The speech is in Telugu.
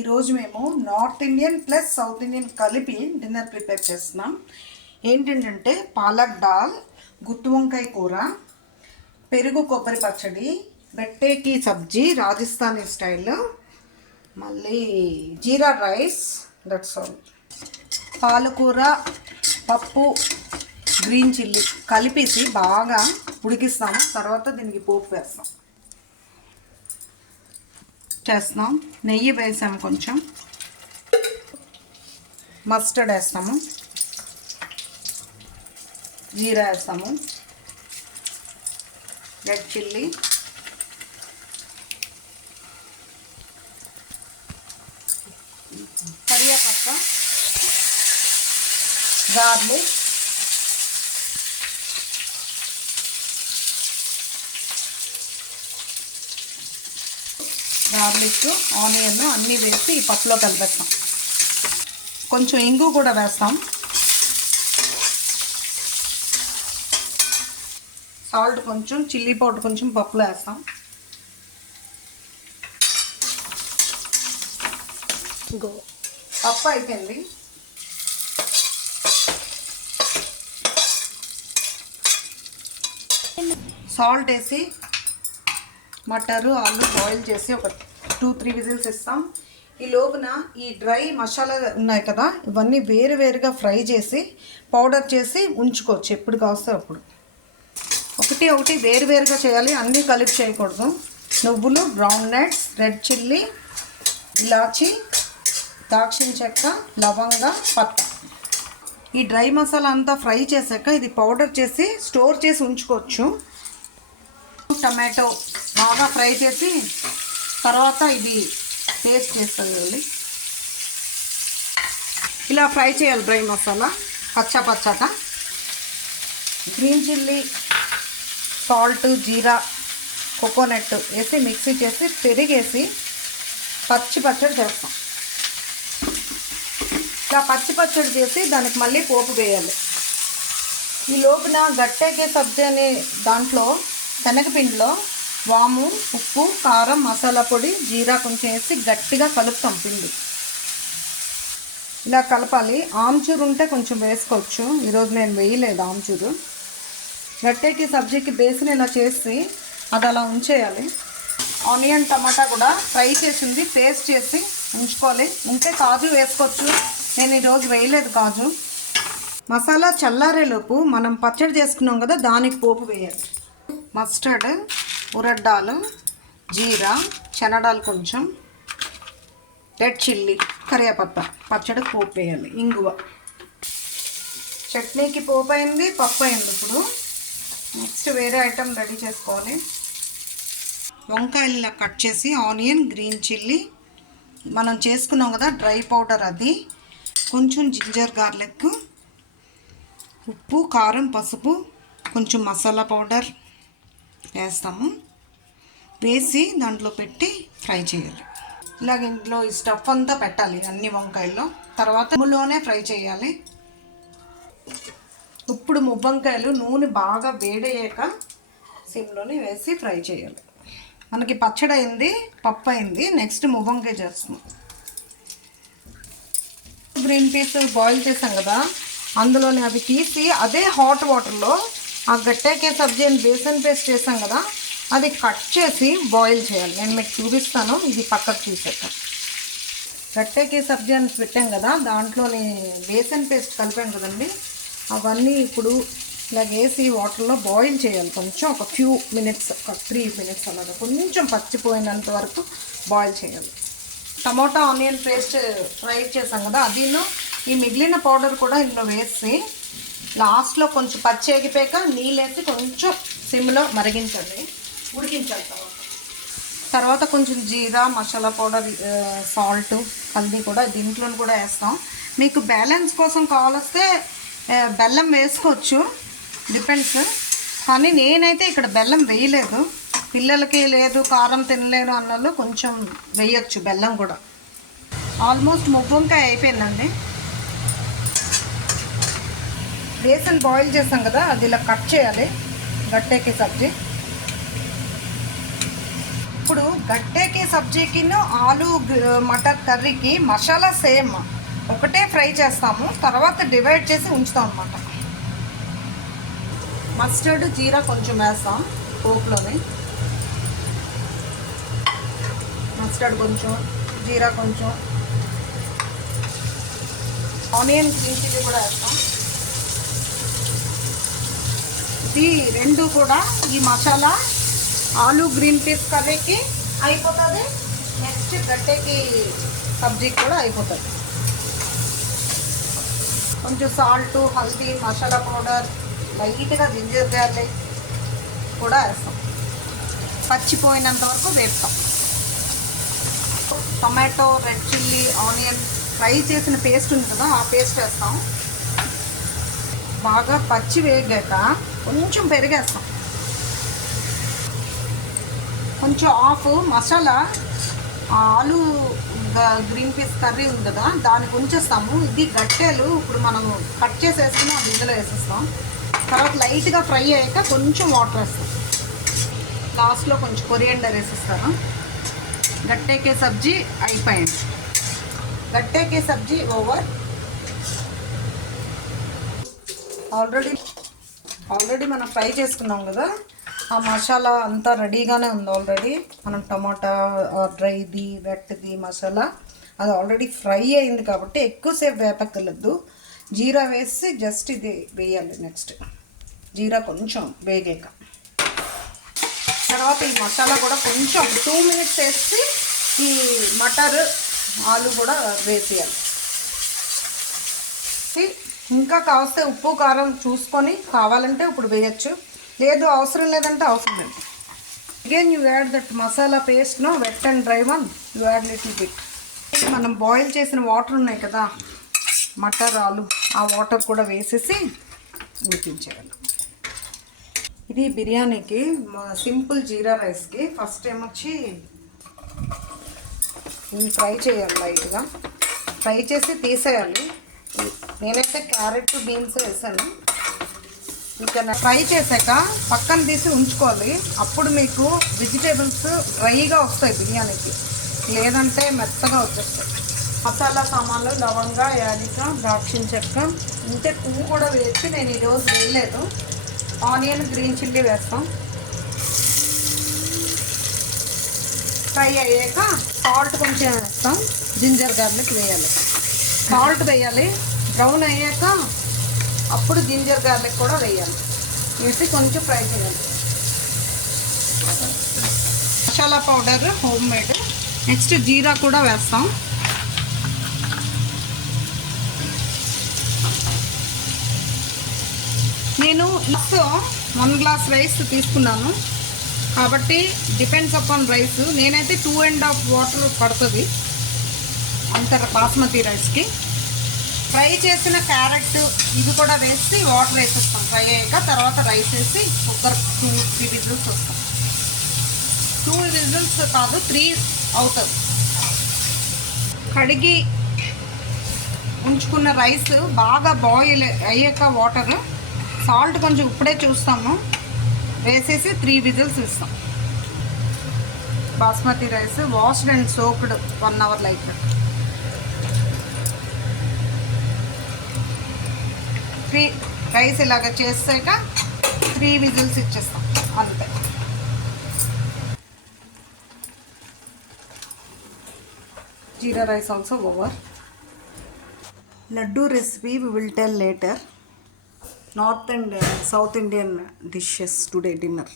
ఈరోజు మేము north Indian plus south Indian కలిపి డిన్నర్ ప్రిపేర్ చేస్తున్నాం. ఏంటంటే పాలక్ దాల్, గుత్తి వంకాయ కూర, పెరుగు కొబ్బరి పచ్చడి, గట్టేకి సబ్జీ రాజస్థానీ స్టైల్, మళ్ళీ జీరా రైస్, దట్స్ ఆల్. పాలకూర, పప్పు, గ్రీన్ చిల్లీ కలిపేసి బాగా ఉడికిస్తాము. తర్వాత దీనికి పోపు చేస్తున్నాం. నెయ్యి వేసాము, కొంచెం మస్టర్డ్ వేస్తాము, జీరా వేస్తాము, రెడ్ చిల్లీ, కరివేపాకు, గార్లిక్, ఆనియన్ అన్నీ వేసి ఈ పప్పులో కలిపేస్తాం. కొంచెం ఇంగు కూడా వేస్తాం, సాల్ట్ కొంచెం, చిల్లీ పౌడర్ కొంచెం పప్పులో వేస్తాం. పప్పు అయిపోయింది. సాల్ట్ వేసి మటరు ఆలు బాయిల్ చేసి ఒక 2-3 విజిల్స్ ఇస్తాం. ఈ లోపున ఈ డ్రై మసాలా ఉన్నాయి కదా, ఇవన్నీ వేరువేరుగా ఫ్రై చేసి పౌడర్ చేసి ఉంచుకోవచ్చు. ఎప్పుడు కావస్తే అప్పుడు ఒకటి వేరువేరుగా చేయాలి, అన్నీ కలిపి చేయకూడదు. నువ్వులు, గ్రౌండ్ నట్స్, రెడ్ చిల్లీ, ఇలాచి, దాల్చిన చెక్క, లవంగ, పత్త. ఈ డ్రై మసాలా అంతా ఫ్రై చేశాక ఇది పౌడర్ చేసి స్టోర్ చేసి ఉంచుకోవచ్చు. టమాటో బాగా ఫ్రై చేసి తర్వాత ఇది పేస్ట్ చేస్తుంది. ఇలా ఫ్రై చేయాలి డ్రై మసాలా పచ్చగా. గ్రీన్ చిల్లీ, సాల్ట్, జీరా, కోకోనట్ వేసి మిక్సీ చేసి పెరిగేసి పచ్చడి చేస్తాం. ఇలా పచ్చడి చేసి దానికి మళ్ళీ పోపు వేయాలి. ఈ లోపున గట్టేకే సబ్జీ అనే దాంట్లో శనగపిండిలో వాము, ఉప్పు, కారం, మసాలా పొడి, జీరా కొంచెం వేసి గట్టిగా కలుపుతాం పిండి. ఇలా కలపాలి. ఆమ్చూరు ఉంటే కొంచెం వేసుకోవచ్చు, ఈరోజు నేను వేయలేదు ఆమ్చూరు. గట్టేకి సబ్జీకి బేసిన్ ఇలా చేసి అది అలా ఉంచేయాలి. ఆనియన్, టమాటా కూడా ఫ్రై చేసింది పేస్ట్ చేసి ఉంచుకోవాలి. ఉంటే కాజు వేసుకోవచ్చు, నేను ఈరోజు వేయలేదు కాజు. మసాలా చల్లారేలోపు మనం పచ్చడి చేసుకున్నాం కదా, దానికి పోపు వేయాలి. మస్టర్డ్, ఉరడ్ దాల్, జీరా, శనగడాలు కొంచెం, రెడ్ చిల్లీ, కరివేపాకు, పచ్చడి పోపు వేయాలి. ఇంగువ. చట్నీకి పోపు అయింది, పప్పు అయింది. ఇప్పుడు నెక్స్ట్ వేరే ఐటెం రెడీ చేసుకోవాలి. వంకాయలు కట్ చేసి ఆనియన్, గ్రీన్ చిల్లీ, మనం చేసుకున్నాం కదా డ్రై పౌడర్, అది కొంచెం జింజర్ గార్లిక్, ఉప్పు, కారం, పసుపు, కొంచెం మసాలా పౌడర్ వేస్తాము. వేసి దాంట్లో పెట్టి ఫ్రై చేయాలి. ఇలాగ ఇంట్లో ఈ స్టఫ్ అంతా పెట్టాలి అన్ని వంకాయల్లో. తర్వాత నూనెలోనే ఫ్రై చేయాలి. ఇప్పుడు మువ్వంకాయలు నూనె బాగా వేడయ్యాక సిమ్లోనే వేసి ఫ్రై చేయాలి. మనకి పచ్చడి అయింది, పప్పు అయింది. నెక్స్ట్ మువ్వంకాయ చేస్తున్నాం. గ్రీన్ పీస్ బాయిల్ చేసాం కదా, అందులోనే అవి తీసి అదే హాట్ వాటర్లో ఆ గట్టేకే సబ్జీ అని బేసన్ పేస్ట్ చేసాం కదా, అది కట్ చేసి బాయిల్ చేయాలి. నేను మీకు చూపిస్తాను, ఇది పక్కకు చూసాక. గట్టేకే సబ్జీ అని పెట్టాం కదా, దాంట్లోని బేసన్ పేస్ట్ కలిపాం కదండి, అవన్నీ ఇప్పుడు ఇలా వేసి వాటర్లో బాయిల్ చేయాలి. కొంచెం ఒక ఫ్యూ మినిట్స్, ఒక 3 మినిట్స్ అలాగా కొంచెం పచ్చిపోయినంత వరకు బాయిల్ చేయాలి. టమోటా ఆనియన్ పేస్ట్ ఫ్రై చేసాం కదా, అదిను ఈ మిగిలిన పౌడర్ కూడా ఇందులో వేసి లాస్ట్లో కొంచెం పచ్చి ఎగిపోయాక నీళ్ళు వేసి కొంచెం సిమ్లో మరిగించండి, ఉడికించాలి. తర్వాత కొంచెం జీరా, మసాలా పౌడర్, సాల్ట్, హల్దీ కూడా దీంట్లో కూడా వేస్తాం. మీకు బ్యాలెన్స్ కోసం కావాలొస్తే బెల్లం వేసుకోవచ్చు, డిపెండ్స్. కానీ నేనైతే ఇక్కడ బెల్లం వేయలేదు. పిల్లలకి లేదు కారం తినలేరు అన్నవాళ్ళు కొంచెం వేయచ్చు బెల్లం కూడా. ఆల్మోస్ట్ మువ్వంకాయ అయిపోయిందండి. బేసన్ బాయిల్ చేసాం కదా, అది ఇలా కట్ చేయాలి. గట్టేకి సబ్జీ ఇప్పుడు గట్టేకి సబ్జీకి ఆలు మటర్ కర్రీకి మసాలా సేమ్ ఒకటే ఫ్రై చేస్తాము, తర్వాత డివైడ్ చేసి ఉంచుతాం అన్నమాట. మస్టర్డ్ జీరా కొంచెం వేస్తాం పోపులోని. మస్టర్డ్ కొంచెం, జీరా కొంచెం, ఆనియన్ గ్రీన్ చిల్లీ కూడా వేస్తాం. ఇది రెండు కూడా ఈ మసాలా ఆలు గ్రీన్ పీస్ కర్రీకి అయిపోతుంది, నెక్స్ట్ గట్టెకి సబ్జీకి కూడా అయిపోతుంది. కొంచెం సాల్ట్, హల్దీ, మసాలా పౌడర్, లైట్గా జింజర్ గార్లిక్ కూడా వేస్తాం. పచ్చిపోయినంత వరకు వేస్తాం. Tomato, red chilli, onion fry చేసిన పేస్ట్ ఉంది కదా, ఆ పేస్ట్ వేస్తాం. బాగా పచ్చి వేగాక కొంచెం పెరిగేస్తాం. కొంచెం ఆఫ్ మసాలా ఆలు గ్రీన్ పీస్ కర్రీ ఉంది కదా, దానికి ఉంచేస్తాము. ఇది గట్టెలు ఇప్పుడు మనం కట్ చేసి వేసుకుని ఆ గిన్నెలో వేసేస్తాం. తర్వాత లైట్గా ఫ్రై అయ్యాక కొంచెం వాటర్ వేస్తాం. లాస్ట్లో కొంచెం కొరియండర్ వేసేస్తాను. గట్టేకే సబ్జీ అయిపోయింది. గట్టేకే సబ్జీ ఓవర్. ఆల్రెడీ మనం ఫ్రై చేసుకున్నాం కదా, ఆ మసాలా అంతా రెడీగానే ఉంది. ఆల్రెడీ మనం టమాటా డ్రైది, వెట్ది మసాలా అది ఆల్రెడీ ఫ్రై అయింది కాబట్టి ఎక్కువసేపు వేపక్కర్లేదు. జీరా వేసి జస్ట్ ఇది వేయాలి. నెక్స్ట్ జీరా కొంచెం వేగాక తర్వాత ఈ మసాలా కూడా కొంచెం 2 minutes వేసి ఈ మటర్ ఆలు కూడా వేసేయాలి. ఇంకా కావస్తే ఉప్పు కారం చూసుకొని కావాలంటే ఇప్పుడు వేయచ్చు, లేదు అవసరం లేదంటే అవసరం లేదు. Again you add that masala paste, no wet and dry one, you add little bit. మనం బాయిల్ చేసిన వాటర్ ఉన్నాయి కదా, మటర్ ఆలు, ఆ వాటర్ కూడా వేసేసి ఉడికించేయాలి. ఇది బిర్యానీకి సింపుల్ జీరా రైస్కి ఫస్ట్ ఏమొచ్చి ఇవి ఫ్రై చేయాలి. లైట్గా ఫ్రై చేసి తీసేయాలి. నేనైతే క్యారెట్, బీన్స్ వేసాను. ఇంకా ఫ్రై చేశాక పక్కన తీసి ఉంచుకోవాలి. అప్పుడు మీకు వెజిటేబుల్స్ డ్రైగా వస్తాయి బిర్యానీకి, లేదంటే మెత్తగా వచ్చేస్తాయి. మసాలా సామాన్లు లవంగా, యాలక, దాల్చిన చెక్క, ఇంతే పువ్వు కూడా వేసి నేను ఈరోజు వేయలేదు. ఆనియన్, గ్రీన్ చిల్లీ వేస్తాం. ఫ్రై అయ్యాక సాల్ట్ కొంచెం వేస్తాం. జింజర్ గార్లిక్ వేయాలి. సాల్ట్ వేయాలి. బ్రౌన్ అయ్యాక అప్పుడు జింజర్ గార్లిక్ కూడా వేయాలి. వేసి కొంచెం ఫ్రై చేయాలి. Masala powder homemade. Next జీరా కూడా వేస్తాం. నేను ఇంట్లో 1 glass రైస్ తీసుకున్నాను కాబట్టి డిపెండ్స్ అపాన్ రైస్. నేనైతే 2.5 వాటర్ పడుతుంది అంత బాస్మతి రైస్కి. ఫ్రై చేసిన క్యారెట్ ఇది కూడా వేసి వాటర్ వేసేస్తాం. ఫ్రై అయ్యాక తర్వాత రైస్ వేసి కుక్కర్ 2-3 విజిల్స్ వస్తాం. 2 విజిల్స్ కాదు 3 అవుతుంది. కడిగి ఉంచుకున్న రైస్ బాగా బాయిల్ అయ్యాక వాటర్, సాల్ట్ కొంచెం ఇప్పుడే చూస్తాము, వేసేసి 3 విజిల్స్ ఇస్తాం. Basmati rice washed and soaked 1 hour like that. 3 rice ఇలాగ చేసాక 3 విజిల్స్ ఇచ్చేస్తాం అంతే. Jeera rice also over. Laddu recipe we will tell later. North and South Indian dishes today dinner.